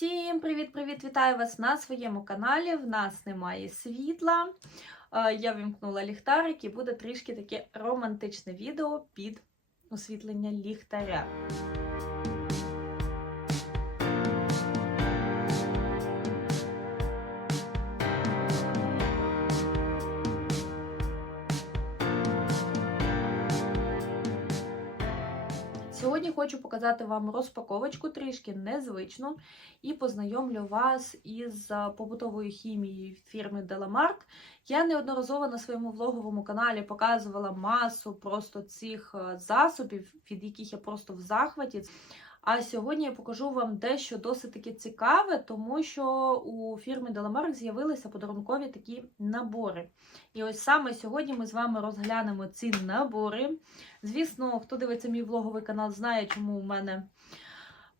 Всім привіт-привіт! Вітаю вас на своєму каналі. В нас немає світла. Е, Я вімкнула ліхтарик і буде трішки таке романтичне відео під освітлення ліхтаря. Сьогодні хочу показати вам розпаковочку трішки незвичну і познайомлю вас із побутовою хімією фірми Деламарк. Я неодноразово на своєму влоговому каналі показувала масу просто цих засобів, від яких я просто в захваті. А сьогодні я покажу вам дещо досить таки цікаве, тому що у фірми Деламарк з'явилися подарункові такі набори. І ось саме сьогодні ми з вами розглянемо ці набори. Звісно, хто дивиться мій влоговий канал, знає, чому у мене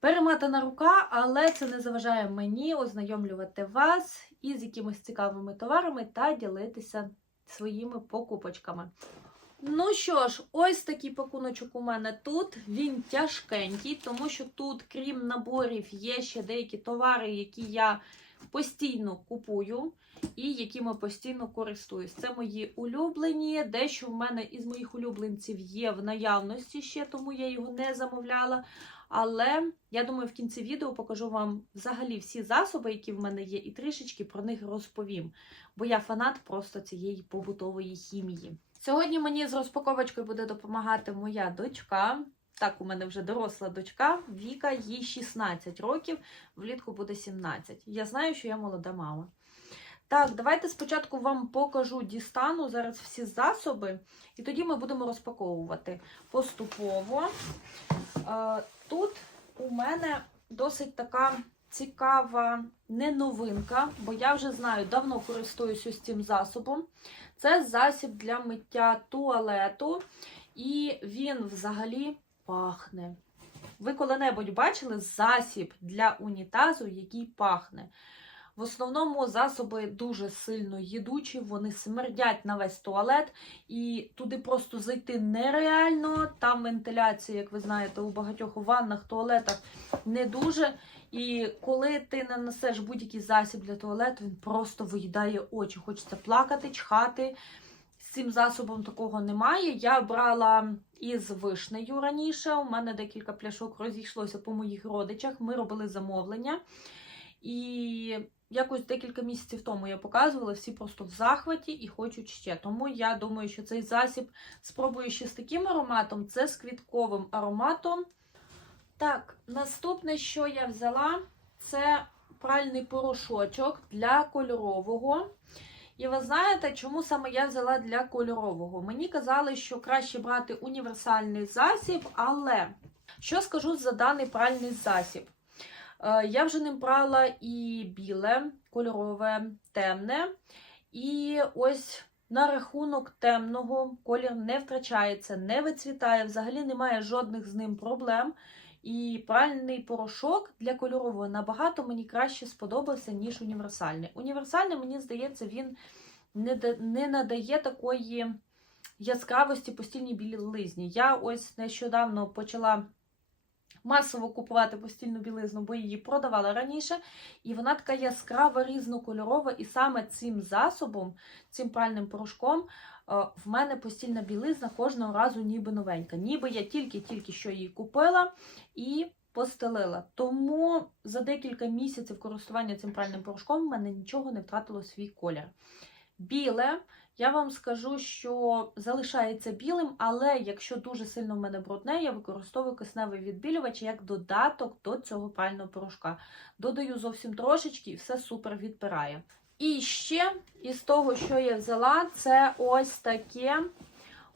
перематана рука, але це не заважає мені ознайомлювати вас із якимись цікавими товарами та ділитися своїми покупочками. Ну що ж, ось такий пакуночок у мене тут. Він тяжкенький, тому що тут, крім наборів, є ще деякі товари, які я постійно купую і якими постійно користуюсь. Це мої улюблені. Дещо в мене із моїх улюбленців є в наявності ще, тому я його не замовляла. Але я думаю, в кінці відео покажу вам взагалі всі засоби, які в мене є, і трішечки про них розповім. Бо я фанат просто цієї побутової хімії. Сьогодні мені з розпаковочкою буде допомагати моя дочка. Так, у мене вже доросла дочка, Віка, їй 16 років, влітку буде 17. Я знаю, що я молода мама. Так, давайте спочатку вам покажу дістану зараз всі засоби, і тоді ми будемо розпаковувати поступово. Тут у мене досить така цікава не новинка, бо я вже знаю, давно користуюся цим засобом. Це засіб для миття туалету, і він взагалі пахне. Ви коли-небудь бачили засіб для унітазу, який пахне? В основному засоби дуже сильно їдучі, вони смердять на весь туалет, і туди просто зайти нереально. Там вентиляція, як ви знаєте, у багатьох ваннах, туалетах не дуже. І коли ти нанесеш будь-який засіб для туалету, він просто виїдає очі. Хочеться плакати, чхати. З цим засобом такого немає. Я брала із вишнею раніше. У мене декілька пляшок розійшлося по моїх родичах. Ми робили замовлення. І якось декілька місяців тому я показувала, всі просто в захваті і хочуть ще. Тому я думаю, що цей засіб спробую ще з таким ароматом, це з квітковим ароматом. Так, наступне, що я взяла, це пральний порошочок для кольорового. І ви знаєте, чому саме я взяла для кольорового? Мені казали, що краще брати універсальний засіб, але що скажу за даний пральний засіб? Е, Я вже ним брала і біле, кольорове, темне. І ось на рахунок темного колір не втрачається, не вицвітає, взагалі немає жодних з ним проблем. І пральний порошок для кольорового набагато мені краще сподобався, ніж універсальний. Універсальний, мені здається, він не, не надає такої яскравості постільній білизні. Я ось нещодавно почала масово купувати постільну білизну, бо її продавала раніше. І вона така яскрава, різнокольорова. І саме цим засобом, цим пральним порошком, е, в мене постільна білизна кожного разу ніби новенька. Ніби я тільки-тільки що її купила і постелила. Тому за декілька місяців користування цим пральним порошком в мене нічого не втратило свій колір. Біле, я вам скажу, що залишається білим, але якщо дуже сильно в мене брудне, я використовую кисневий відбілювач як додаток до цього прального порошка. Додаю зовсім трошечки і все супер відпирає. І ще із того, що я взяла, це ось таке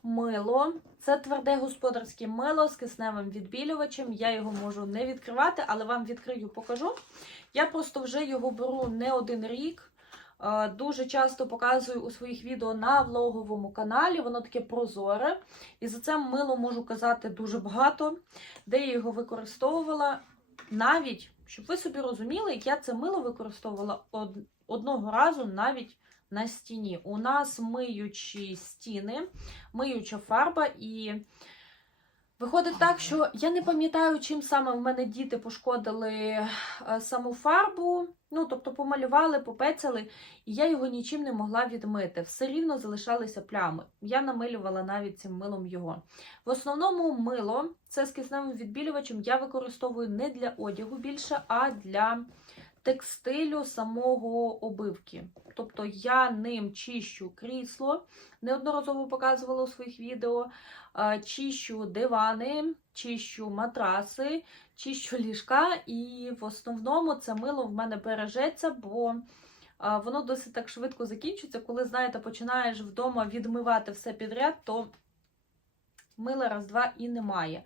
мило. Це тверде господарське мило з кисневим відбілювачем. Я його можу не відкривати, але вам відкрию, покажу. Я просто вже його беру не один рік. Е, Дуже часто показую у своїх відео на влоговому каналі, воно таке прозоре. І за це мило можу казати дуже багато, де я його використовувала. Навіть, щоб ви собі розуміли, як я це мило використовувала од- одного разу навіть на стіні. У нас миючі стіни, миюча фарба, і Виходить так, що я не пам'ятаю, чим саме в мене діти пошкодили е, саму фарбу. Ну, тобто помалювали, попецяли, і я його нічим не могла відмити. Все рівно залишалися плями. Я намилювала навіть цим милом його. В основному мило це з кисневим відбілювачем я використовую не для одягу більше, а для текстилю самого обивки. Тобто я ним чищу крісло, неодноразово показувала у своїх відео, чищу дивани, чищу матраси, чищу ліжка, і в основному це мило в мене бережеться, бо воно досить так швидко закінчується. Коли, знаєте, починаєш вдома відмивати все підряд, то мила раз-два і немає.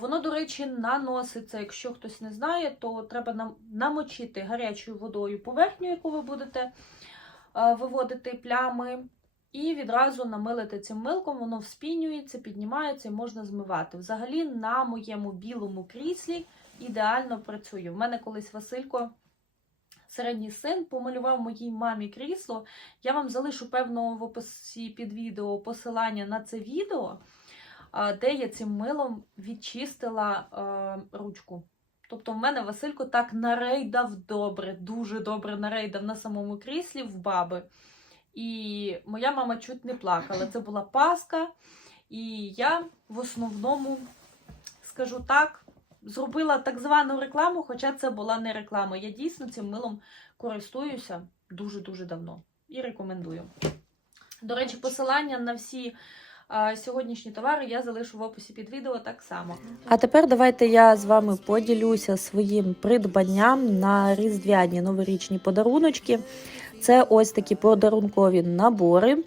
Воно, до речі, наноситься, якщо хтось не знає, то треба нам намочити гарячою водою поверхню, яку ви будете виводити плями. І відразу намилити цим милком, воно вспінюється, піднімається і можна змивати. Взагалі, на моєму білому кріслі ідеально працює. В мене колись Василько, середній син, помалював моїй мамі крісло. Я вам залишу певно в описі під відео посилання на це відео, де я цим милом відчистила ручку. Тобто, в мене Василько так нарейдав добре, дуже добре нарейдав на самому кріслі в баби. І моя мама чуть не плакала. Це була паска. І я в основному, скажу так, зробила так звану рекламу, хоча це була не реклама. Я дійсно цим милом користуюся дуже-дуже давно і рекомендую. До речі, посилання на всі сьогоднішні товари я залишу в описі під відео так само. А тепер давайте я з вами поділюся своїм придбанням на різдвяні новорічні подаруночки. Це ось такі подарункові набори.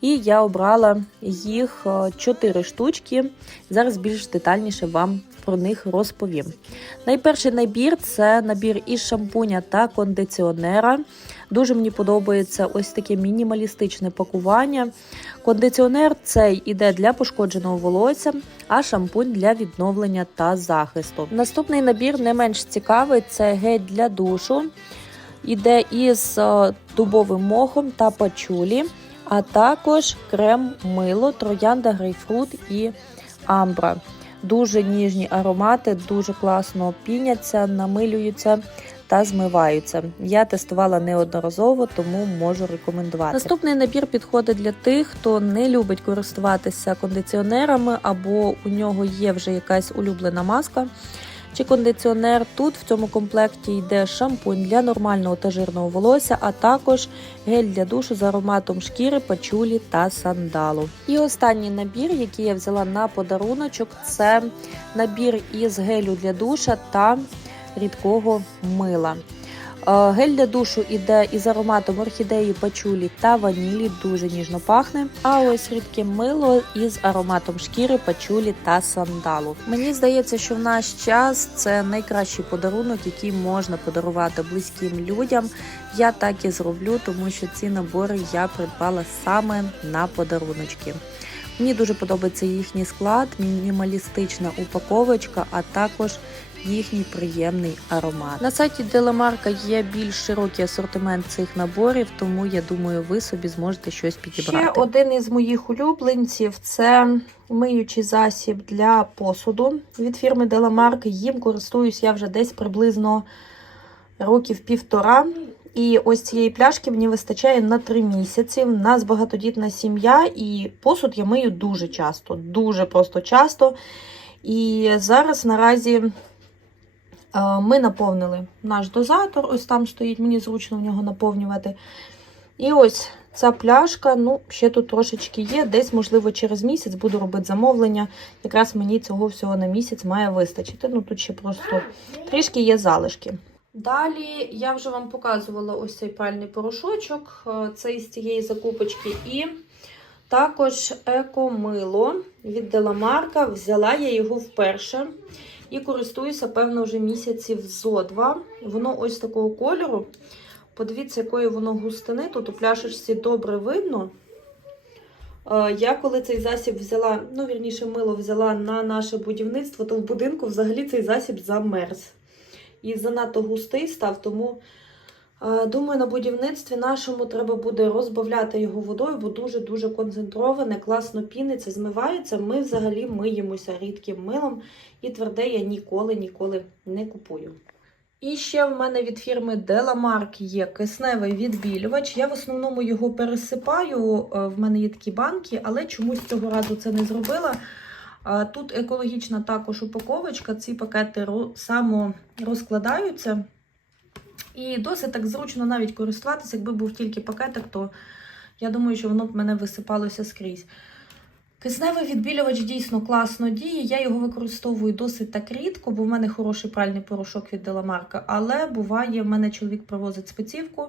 І я обрала їх 4 штучки. Зараз більш детальніше вам про них розповім. Найперший набір це набір із шампуня та кондиціонера. Дуже мені подобається ось таке мінімалістичне пакування. Кондиціонер цей іде для пошкодженого волосся, а шампунь для відновлення та захисту. Наступний набір не менш цікавий це гель для душу. Іде із е, дубовим мохом та пачулі, а також крем мило, троянда, грейпфрут і амбра. Дуже ніжні аромати, дуже класно піняться, намилюються та змиваються. Я тестувала неодноразово, тому можу рекомендувати. Наступний набір підходить для тих, хто не любить користуватися кондиціонерами або у нього є вже якась улюблена маска. Чи кондиціонер тут в цьому комплекті йде шампунь для нормального та жирного волосся, а також гель для душу з ароматом шкіри, пачулі та сандалу. І останній набір, який я взяла на подаруночок, це набір із гелю для душа та рідкого мила. Е, Гель для душу іде із ароматом орхідеї, пачулі та ванілі, дуже ніжно пахне. А ось рідке мило із ароматом шкіри, пачулі та сандалу. Мені здається, що в наш час це найкращий подарунок, який можна подарувати близьким людям. Я так і зроблю, тому що ці набори я придбала саме на подаруночки. Мені дуже подобається їхній склад, мінімалістична упаковочка, а також їхній приємний аромат. На сайті Деламарка є більш широкий асортимент цих наборів, тому я думаю, ви собі зможете щось підібрати. Ще один із моїх улюбленців це миючий засіб для посуду від фірми Деламарк. Їм користуюсь я вже десь приблизно років півтора. І ось цієї пляшки мені вистачає на 3 місяці. У нас багатодітна сім'я, і посуд я мию дуже часто, дуже просто часто. І зараз наразі ми наповнили наш дозатор. Ось там стоїть, мені зручно в нього наповнювати. І ось ця пляшка, ну, ще тут трошечки є. Десь, можливо, через місяць буду робити замовлення. Якраз мені цього всього на місяць має вистачити. Ну, тут ще просто трішки є залишки. Далі я вже вам показувала ось цей пральний порошочок, е, це із цієї закупочки. І також екомило від Деламарка. Взяла я його вперше і користуюся, певно, вже місяців зо два. Воно ось такого кольору. Подивіться, якої воно густини. Тут у пляшечці добре видно. Е, Я коли цей засіб взяла, ну, вірніше, мило взяла на наше будівництво, то в будинку взагалі цей засіб замерз. І занадто густий став, тому Думаю, на будівництві нашому треба буде розбавляти його водою, бо дуже-дуже концентроване, класно піниться, змивається. Ми взагалі миємося рідким милом, і тверде я ніколи ніколи не купую. І ще в мене від фірми Delamark є кисневий відбілювач. Я в основному його пересипаю. е, В мене є такі банки, але чомусь цього разу це не зробила. Тут екологічна також упаковочка. Ці пакети ро- саморозкладаються. І досить так зручно навіть користуватися. Якби був тільки пакетик, то я думаю, що воно б мене висипалося скрізь. Кисневий відбілювач дійсно класно діє. Я його використовую досить так рідко, бо в мене хороший пральний порошок від Деламарка. Але буває, в мене чоловік привозить спецівку,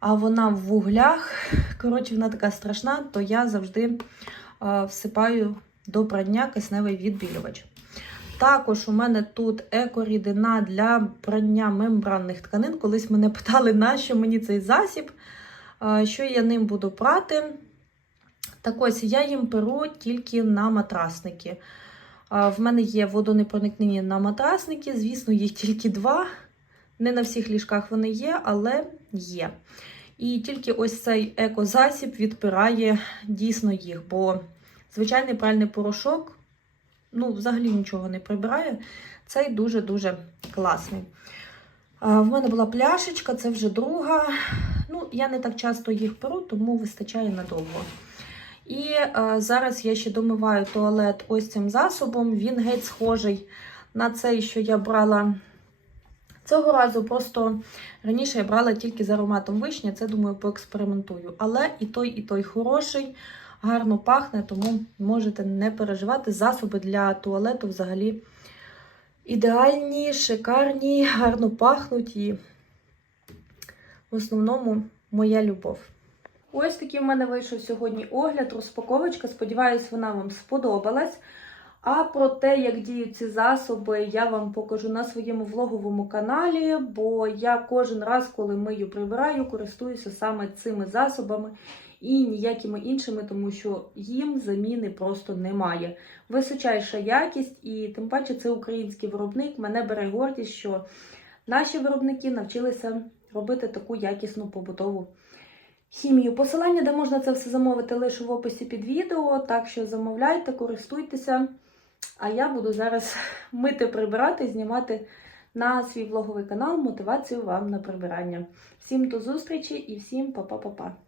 а вона в вуглях. Коротше, вона така страшна, то я завжди всипаю до прання кисневий відбілювач. Також у мене тут екорідина для прання мембранних тканин. Колись мене питали, на що мені цей засіб, що я ним буду прати. Так ось я їм перу тільки на матрасники. В мене є водонепроникнені на матрасники, звісно, їх тільки два. Не на всіх ліжках вони є, але є. І тільки ось цей екозасіб відпирає дійсно їх, бо звичайний пральний порошок ну, взагалі нічого не прибирає. Цей дуже-дуже класний. А, В мене була пляшечка, це вже друга. Ну, я не так часто їх перу, тому вистачає надовго. І е, зараз я ще домиваю туалет ось цим засобом. Він геть схожий на цей, що я брала цього разу. Просто раніше я брала тільки з ароматом вишні. Це, думаю, поекспериментую. Але і той, і той хороший, гарно пахне, тому можете не переживати. Засоби для туалету взагалі ідеальні, шикарні, гарно пахнуть і в основному моя любов. Ось такий в мене вийшов сьогодні огляд, розпаковочка. Сподіваюсь, вона вам сподобалась. А про те, як діють ці засоби, я вам покажу на своєму влоговому каналі, бо я кожен раз, коли мию прибираю, користуюся саме цими засобами і ніякими іншими, тому що їм заміни просто немає. Височайша якість, і тим паче це український виробник. Мене бере гордість, що наші виробники навчилися робити таку якісну побутову хімію. Посилання, де можна це все замовити, лише в описі під відео. Так що замовляйте, користуйтеся. А я буду зараз мити, прибирати, знімати на свій влоговий канал мотивацію вам на прибирання. Всім до зустрічі і всім па-па-па-па.